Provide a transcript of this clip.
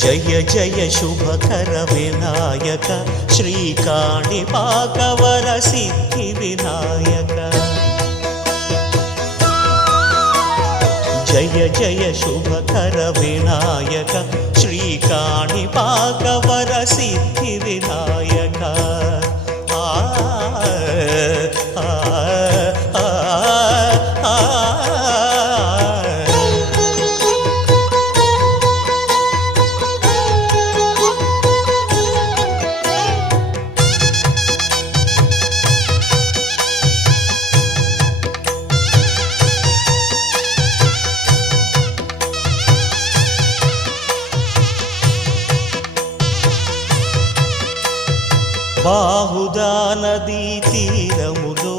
జయ జయ శుభకర వినాయక శ్రీకాణిపాకవర సిద్ధి వినాయక జయ జయ శుభకర వినాయక శ్రీకాణిపాకవర సిద్ధి వినాయక బాహుదా నదీ తీరములో